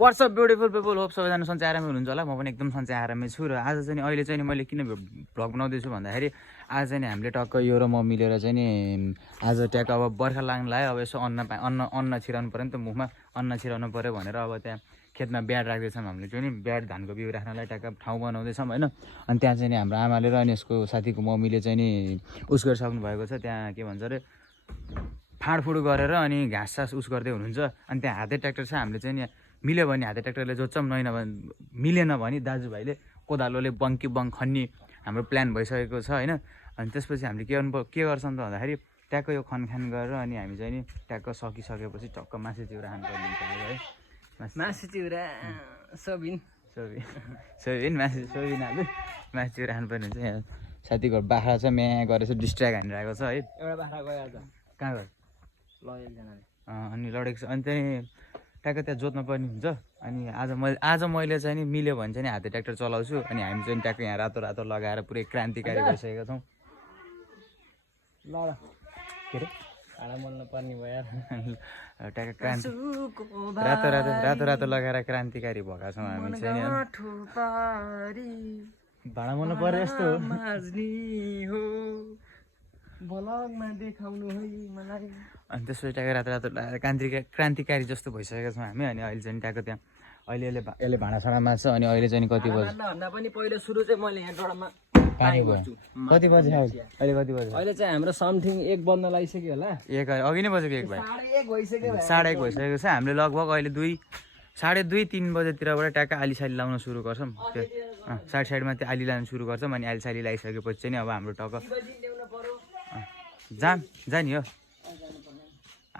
WhatsApp beautiful people hope सबैजना सन्चै आरामै हुनुहुन्छ होला म पनि एकदम सन्चै आरामै छु र आज चाहिँ अहिले चाहिँ मैले किन भ्लग बनाउँदैछु भन्दाखेरि आज चाहिँ हामीले टक्क यो र म मिलेर चाहिँ नि आज ट्याक्क अब बर्खा लाग्न लाग्यो अब यसो अन्न छिराउनु पऱ्यो नि त मुखमा अन्न छिराउनु पऱ्यो भनेर अब त्यहाँ खेतमा ब्याड राख्दैछौँ हामीले चाहिँ नि ब्याड धानको बिउ राख्नलाई ट्याक्क ठाउँ बनाउँदैछौँ होइन अनि त्यहाँ चाहिँ नि हाम्रो आमाले र अनि यसको साथीको मम्मीले चाहिँ नि उस गरिसक्नु भएको छ त्यहाँ के भन्छ अरे फाँडफुड गरेर अनि घाँस सास उस गर्दै हुनुहुन्छ अनि त्यहाँ हाते ट्र्याक्टर छ हामीले चाहिँ नि मिल्यो भने हाते ट्र्याक्टरले जोत्छौँ नैन भने मिलेन भने दाजुभाइले कोदालोले बङ खन्ने हाम्रो प्लान भइसकेको छ होइन अनि त्यसपछि हामीले के गर्छौँ त भन्दाखेरि ट्याक्क यो खनखान गरेर अनि हामी चाहिँ नि ट्याक्क सकिसकेपछि टक्क मासु चिउरा खानुपर्ने हुन्छ है मासु चिउरा सोबिन आलु मासु चिउरा खानुपर्ने हुन्छ यहाँ साथीको बाख्रा छ म्या गरेर डिस्ट्र्याक्ट हानिरहेको छ है एउटा बाख्रा गयो आज कहाँ गयो ल एकजनाले अनि लडेको छ अनि चाहिँ ट्याक्क त्यहाँ जोत्नु पर्ने हुन्छ अनि आज मैले चाहिँ नि मिल्यो भने चाहिँ नि हाते ट्र्याक्टर चलाउँछु अनि हामी चाहिँ ट्याक्क यहाँ रातो रातो लगाएर पुरै क्रान्तिकारी भइसकेका छौँ ल के अरे भाडा मोल्नु पर्ने भयो ट्याक्क क्रान्ति रातो रातो लगाएर क्रान्तिकारी भएका छौँ हामी चाहिँ भाडा मोल्नु पर्यो यस्तो हो भ्लगमा देखाउनु है मलाई अनि त्यसपछि ट्याक्क रातो रातो लगाएर क्रान्तिकारी जस्तो भइसकेका छौँ हामी अनि अहिले चाहिँ ट्याक्क त्यहाँ अहिले यसले भाँडासाँडा मार्छ अनि अहिले चाहिँ कति बजी भन्दा पनि पहिलो सुरु चाहिँ मैले यहाँ डोडामा पानी गर्छु कति बजी अहिले कति बजी अहिले चाहिँ हाम्रो समथिङ 1 बज्न लागिसक्यो होला अघि नै बजेको 1 भाइ 1:30 भइसक्यो 1:30 भइसकेको छ हामीले लगभग अहिले 2:30-3 बजेतिरबाट ट्याक्क आलीसाली लाउन सुरु गर्छौँ त्यो साइडमा त्यो आली लाउन सुरु गर्छौँ अनि आलीसाली लगाइसकेपछि चाहिँ अब हाम्रो टक्क जा नि हो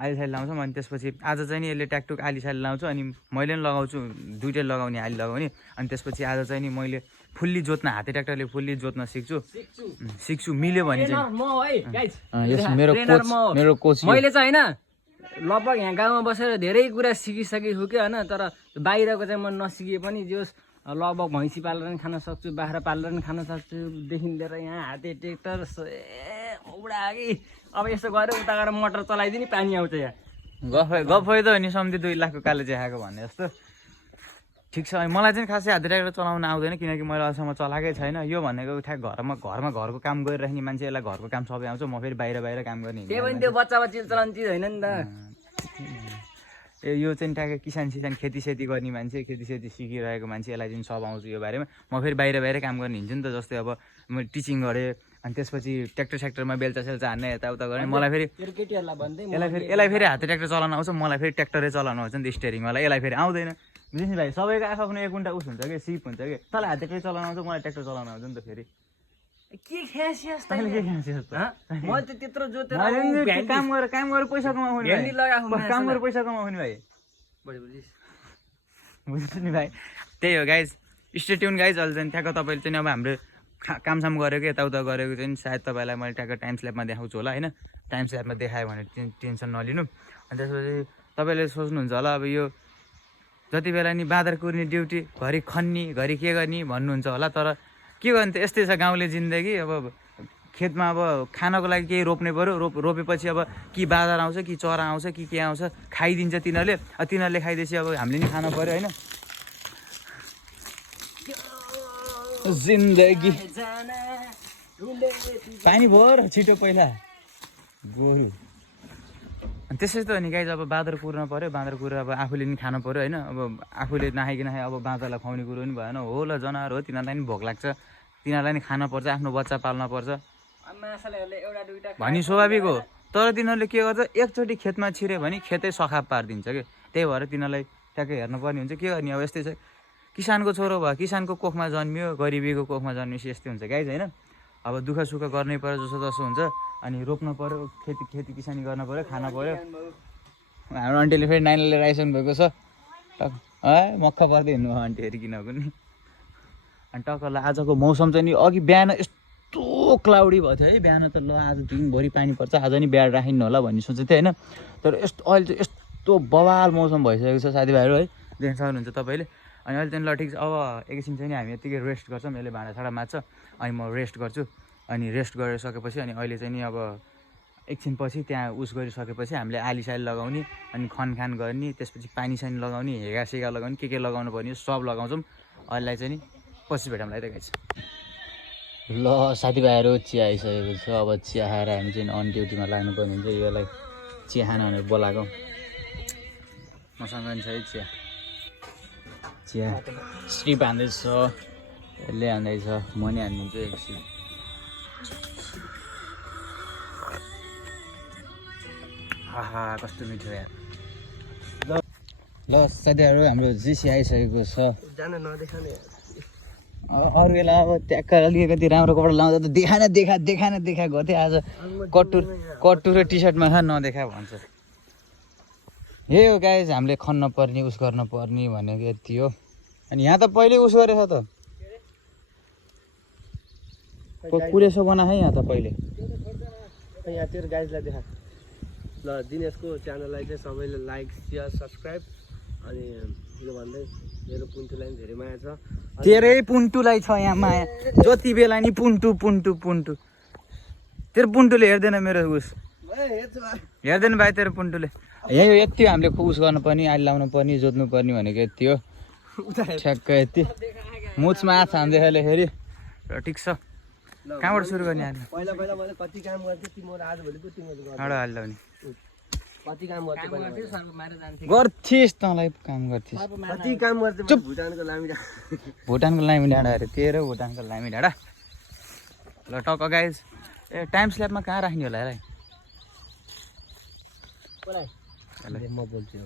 आलीसाली लाउँछौँ अनि त्यसपछि आज चाहिँ नि यसले ट्याकटुक आलीसाली लाउँछु अनि मैले पनि लगाउँछु दुइटै लगाउने आली लगाउने अनि त्यसपछि आज चाहिँ नि मैले फुल्ली जोत्न हाते ट्र्याक्टरले फुल्ली जोत्न सिक्छु मिल्यो भने चाहिँ मेरो कोच मैले चाहिँ होइन लगभग यहाँ गाउँमा बसेर धेरै कुरा सिकिसकेको कि होइन तर बाहिरको चाहिँ म नसिके पनि जोस् लगभग भैँसी पालेर पनि खान सक्छु बाख्रा पालेर पनि खान सक्छु देखि लिएर यहाँ हाते ट्र्याक्टर औडा कि अब यस्तो गरेर उता गएर मोटर चलाइदिने पानी आउँछ यहाँ गफ त नि सम्झि 2 लाखको काले चाहिँ खाएको भन्ने जस्तो ठिक छ मलाई चाहिँ खासै हाते ट्र्याक्टर चलाउन आउँदैन किनकि मैले अहिलेसम्म चलाएकै छैन यो भनेको ठ्याक घरमा घरको काम गरिराख्ने मान्छेलाई घरको काम सबै आउँछ म फेरि बाहिर काम गर्ने त्यही पनि त्यो बच्चा चलाउने चिज होइन नि त यो चाहिँ ट्याक्क किसान खेतीसेती गर्ने मान्छे खेतीसेती सिकिरहेको मान्छे यसलाई चाहिँ सब आउँछ यो बारेमा म फेरि बाहिर काम गर्ने हिँड्छु नि त जस्तै अब म टिचिङ गरेँ अनि त्यसपछि ट्र्याक्टरमा बेल्चा सेल्चा हान्ने यताउता गर्ने मलाई फेरि यसलाई फेरि हाते ट्र्याक्टर चलाउन आउँछ मलाई फेरि ट्र्याक्टरै चलाउनु आउँछ नि त स्टेरिङवाला यसलाई फेरि आउँदैन बुझ्नु भाइ सबैको आफ्नो एक उन्टा उस हुन्छ कि सिप हुन्छ कि तँलाई हाते ट्र्याक्टर चलाउन आउँछ मलाई ट्र्याक्टर चलाउन आउँछ नि त फेरि काम गरेर पैसा कमाउने भाइ बुझ्नु नि भाइ त्यही हो गाइज स्टे ट्युन गाइज अहिले चाहिँ ठ्याक्क तपाईँले चाहिँ अब हाम्रो कामसाम गरेको यताउता गरेको चाहिँ सायद तपाईँलाई मैले ट्याक्क टाइम स्ल्याबमा देखाउँछु होला होइन टाइम स्ल्याबमा देखायो भने टेन्सन नलिनु अनि त्यसपछि तपाईँले सोच्नुहुन्छ होला अब यो जति बेला नि बाँदर कुर्ने ड्युटी घरि खन्ने घरि के गर्ने भन्नुहुन्छ होला तर के गर्ने त यस्तै छ गाउँले जिन्दगी अब खेतमा अब खानको लागि केही रोप्नै पऱ्यो रोपेपछि अब कि बाँदर आउँछ कि चरा आउँछ कि के आउँछ खाइदिन्छ तिनीहरूले खाइदिएपछि अब हामीले नि खानु पऱ्यो होइन जिन्दगी पानी भयो छिटो पहिला गोरु अनि त्यसै त नि गाइज अब बाँदर कुर्न पऱ्यो बाँदर कुरेर अब आफूले नि खानु पऱ्यो होइन अब आफूले नखाइकन अब बाँदरलाई खुवाउने कुरो पनि भएन हो ल जनावर हो तिनीहरूलाई नि भोक लाग्छ तिनीहरूलाई नि खान पर्छ आफ्नो बच्चा पाल्न पर्छ भनी स्वाभाविक हो तर तिनीहरूले के गर्छ एकचोटि खेतमा छिर्यो भने खेतै सखाप पारिदिन्छ कि त्यही भएर तिनीहरूलाई ट्याक्कै हेर्नुपर्ने हुन्छ के गर्ने अब यस्तै छ किसानको छोरो भयो किसानको कोखमा जन्मियो गरिबीको कोखमा जन्मिएपछि यस्तै हुन्छ गाइज होइन अब दुःख सुख गर्नै पऱ्यो जसो तसो हुन्छ अनि रोप्न पऱ्यो खेती किसानी गर्न पऱ्यो खान पऱ्यो हाम्रो आन्टीले फेरि नानीले लिएर आइसक्नु भएको छ मक्ख पर्दै हिँड्नु आन्टीहरू किनको नि अनि टक्कलाई आजको मौसम चाहिँ नि अघि बिहान यस्तो क्लाउडी भएको थियो है बिहान त ल आज दिनभरि पानी पर्छ आज नि ब्याड राखिन्न होला भन्ने सोचेको थिएँ होइन तर यस्तो अहिले चाहिँ यस्तो बवाल मौसम भइसकेको छ साथीभाइहरू है देख्न सक्नुहुन्छ तपाईँले अनि अहिले चाहिँ ल ठिक छ अब एकैछिन चाहिँ नि हामी यत्तिकै रेस्ट गर्छौँ यसले भाँडासाँडा माझ्छ अनि म रेस्ट गर्छु अनि रेस्ट गरिसकेपछि अनि अहिले चाहिँ नि अब एकछिनपछि त्यहाँ उस गरिसकेपछि हामीले आलीसाली लगाउने अनि खनखान गर्ने त्यसपछि पानीसानी लगाउने हेगासेगा लगाउने के लगाउनु पर्ने सब लगाउँछौँ। अहिलेलाई चाहिँ नि पछि भेटौँला है त गाइस। ल साथीभाइहरू चिया आइसकेको छ। अब चिया खाएर हामी चाहिँ अन ड्युटीमा लाग्नुपर्ने हुन्छ। योलाई चिया खान भनेर बोलाएको मसँग पनि छ है चिया। चिया स्ट्रिप हान्दैछ, यसले हान्दैछ, म नि हानिदिन्छु एकछिन। आहा कस्तो मिठो यार। ल साथीहरू हाम्रो जिसी आइसकेको छ। जान नदेखाउने अरू बेला अब ट्याक्क अलिकति राम्रो कपडा लाउँदा त देखा गर्थ्यो। आज कट्टु र टी सर्टमा नदेखा भन्छ। यही हो गाइस, हामीले खन्न पर्ने उस गर्न पर्ने भनेको यति हो। अनि यहाँ त पहिले उस गरेछ त कुरेसो बना है यहाँ त पहिले। यहाँ तेरो गाइजलाई देखा ल। दिनेशको च्यानललाई चाहिँ सबैले लाइक सेयर सब्सक्राइब अनि यो भन्दै मेरो पुन्टुलाई पनि धेरै माया छ। तेरै पुन्टुलाई छ यहाँ माया जति बेला नि पुन्टु तेरो पुन्टुले हेर्दैन मेरो उस हेर्दैन भाइ। तेरो पुन्टुले यही हो। यति हामीले उस गर्नुपर्ने आली लाउनु पर्ने जोत्नु पर्ने भनेको यति हो। ठ्याक्क यति मुचमा आछ हान्दैखाले फेरि र ठिक छ। कहाँबाट सुरु गर्ने आज? पहिला मैले कति काम गर्थेँ तिम्रो आजभोलि पो तिम्रो हाल्ने कति काम गर्थेँ गर्थिस् तँलाई काम गर्थिस्। कति काम गर्थेँ भुटानको लामी डाँडा अरे तेरो भुटानको लामी डाँडा। ल टक्क गाइज। ए टाइम स्ल्याबमा कहाँ राख्ने होला है? म बोल्छु।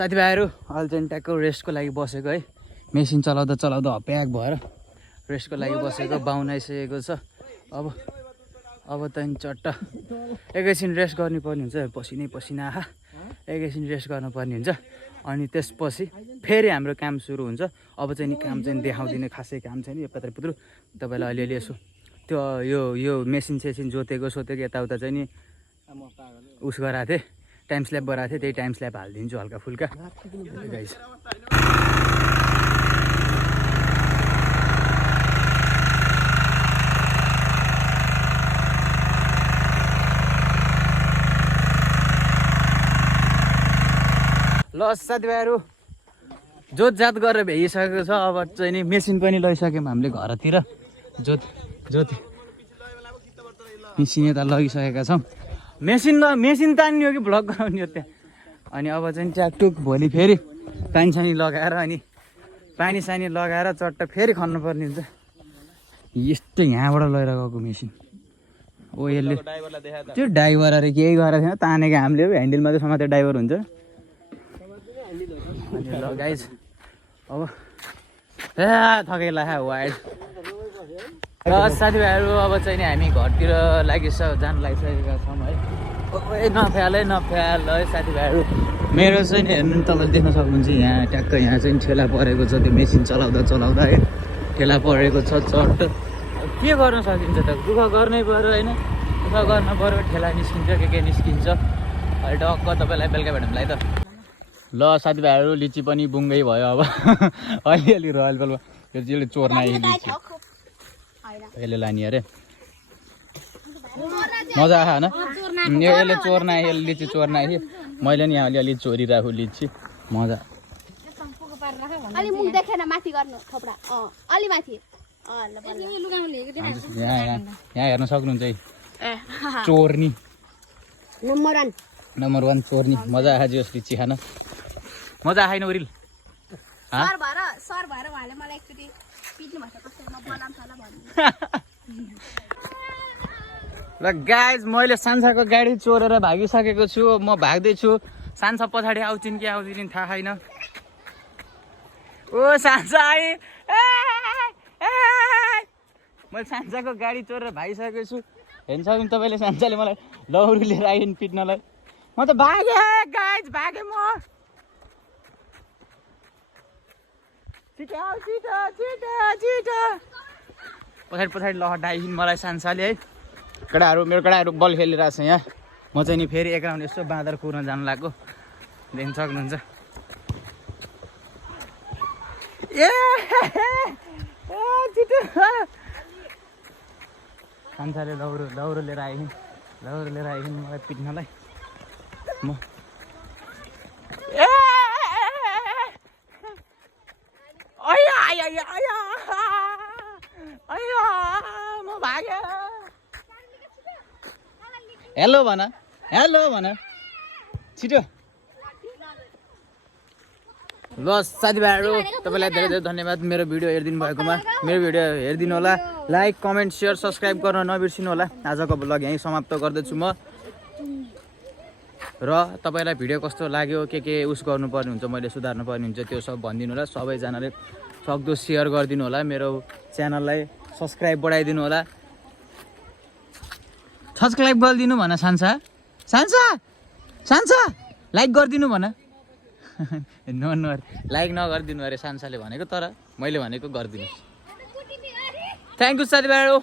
साथीभाइहरू अहिले चाहिँ ट्याक्क रेस्टको लागि बसेको है। मेसिन चलाउँदा हप्याक भएर रेस्टको लागि बसेको। बाहुन आइसकेको छ। अब त चट्ट एकैछिन रेस्ट गर्नुपर्ने हुन्छ। पसिना आहा एकैछिन रेस्ट गर्नुपर्ने हुन्छ। अनि त्यसपछि फेरि हाम्रो काम सुरु हुन्छ। अब चाहिँ नि काम चाहिँ देखाउँदिनँ, खासै काम छैन। यो पत्रपुत्रु तपाईँलाई अलिअलि यसो त्यो यो मेसिन सेसिन जोतेको यताउता चाहिँ नि उस गराएको थिएँ, टाइम स्ल्याप गराएको थिएँ। त्यही टाइम स्ल्याप हालिदिन्छु हल्का फुल्का गाइस। ल साथीभाइहरू जोतजात गरेर भ्याइसकेको छ। अब चाहिँ नि मेसिन पनि लैसक्यौँ हामीले घरतिर। जोत मेसिन यता लगिसकेका छौँ। मेसिन तान्ने हो कि भ्लग गराउने हो त्यहाँ। अनि अब चाहिँ ट्याकटुक भोलि फेरि पानी लगाएर अनि पानी लगाएर चट्ट फेरि खन्नुपर्ने हुन्छ। यस्तो यहाँबाट लगेर गएको मेसिन ओ यसले त्यो ड्राइभर अरे केही गरेको थिएन, तानेको हामीले हो। ह्यान्डल मात्रै समातेर ड्राइभर हुन्छ। अनि ल गाइज अब थकै लाग्यो वाइड। र साथीभाइहरू अब चाहिँ नि हामी घरतिर जान लागिसकेका छौँ है। नफ्याल है साथीभाइहरू। मेरो चाहिँ नि हेर्नु तपाईँले देख्न सक्नुहुन्छ यहाँ ट्याक्क यहाँ चाहिँ ठेला परेको छ। त्यो मेसिन चलाउँदा है ठेला परेको छ चट्ट। के गर्न सकिन्छ त दुःख गर्नै पऱ्यो होइन दुःख गर्न पऱ्यो ठेला निस्किन्छ के निस्किन्छ अहिले टक्क तपाईँलाई बेलुका भेटौँला है त ल साथीभाइहरू लिची पनि बुङ्गै भयो अब अलिअलि रोयल बेलमा यो चाहिँ चोर्न आयो लिची यसले लाने अरे मजा आयो होइन यो यसले चोर्न आयो यसले लिची चोर्न आयो मैले नि अलिअलि चोरिरहेको लिची मजा अलि मुख देखेन माथि गर्नु थोपडा अलि माथि यहाँ हेर्न सक्नुहुन्छ है चोर्नी नम्बर 1 चोर्नी मजा आयो जोस् लिची खान मजा आएन उरिल सर भएर उहाँले मलाई एकचोटि पिट्नु भएको कस्तो म बनाउँछ होला भन्नु ल गाइज मैले सान्साको गाडी चोरेर भागिसकेको छु म भाग्दैछु सान्सा पछाडि आउँछिन् कि आउँदिन थाहा छैन ओ सान्सा आए मैले सान्साको गाडी चोरेर भागिसकेको छु हेर्न सक्नु तपाईँले सान्साले मलाई लौरी लिएर आइन् पिट्नलाई म त भागेँ गाइज भागेँ म पछाडि लहटाइन् मलाई सान्साले है मेरो केटाहरू बल खेलिरहेको छ यहाँ म चाहिँ नि फेरि एक राउन्ड यसो बाँदर कुर्न जानु लाग्यो देख्न सक्नुहुन्छ सान्साले लौरो लिएर आइन् मलाई पिट्नलाई म म भागेँ हेलो भन छिटो ल साथीभाइहरू तपाईँलाई धेरै धेरै धन्यवाद मेरो भिडियो हेरिदिनु भएकोमा मेरो भिडियो हेरिदिनु होला लाइक कमेन्ट सेयर सब्सक्राइब गर्न नबिर्सिनु होला आजको भ्लग यहीँ समाप्त गर्दैछु म र तपाईँलाई भिडियो कस्तो लाग्यो के उस गर्नुपर्ने हुन्छ मैले सुधार्नु पर्ने हुन्छ त्यो सब भनिदिनु होला सबैजनाले सक्दो सेयर गरिदिनु होला मेरो च्यानललाई सब्सक्राइब बढाइदिनु होला सब्सक्राइब गरिदिनु भन सान्सा लाइक गरिदिनु भन नो लाइक नगरिदिनु अरे सान्साले भनेको तर मैले भनेको गरिदिनु थ्याङ्क यू साथीभाइहरू